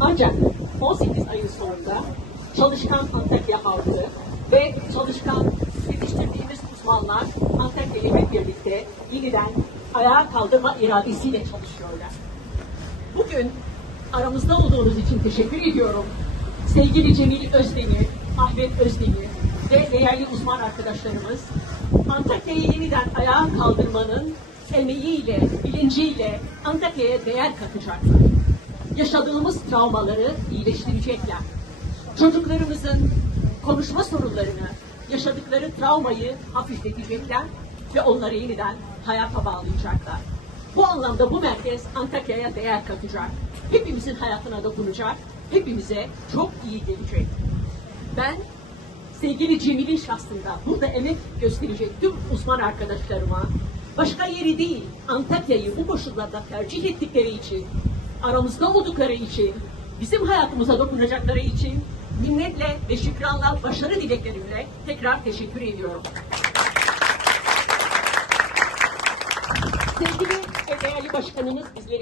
Ancak 18 ayın sonunda çalışkan Antakya halkı ve çalışkan yetiştirdiğimiz uzmanlar Antakya ile birlikte yeniden ayağa kaldırma iradesiyle çalışıyorlar. Bugün aramızda olduğunuz için teşekkür ediyorum. Sevgili Cemil Özdemir, Ahmet Özdemir ve değerli uzman arkadaşlarımız Antakya'yı yeniden ayağa kaldırmanın emeğiyle, bilinciyle Antakya'ya değer katacaklar. Yaşadığımız travmaları iyileştirecekler. Çocuklarımızın konuşma sorunlarını, yaşadıkları travmayı hafifletecekler ve onları yeniden hayata bağlayacaklar. Bu anlamda bu merkez Antakya'ya değer katacak. Hepimizin hayatına dokunacak. Hepimize çok iyi gelecek. Ben sevgili Cemil'in şahsında burada emek gösterecek tüm uzman arkadaşlarıma başka yeri değil Antakya'yı bu koşullarda tercih ettikleri için aramızda oldukları için bizim hayatımıza dokunacakları için minnetle ve şükranla başarı dileklerimle tekrar teşekkür ediyorum. Sevgili ve değerli başkanımız bizleri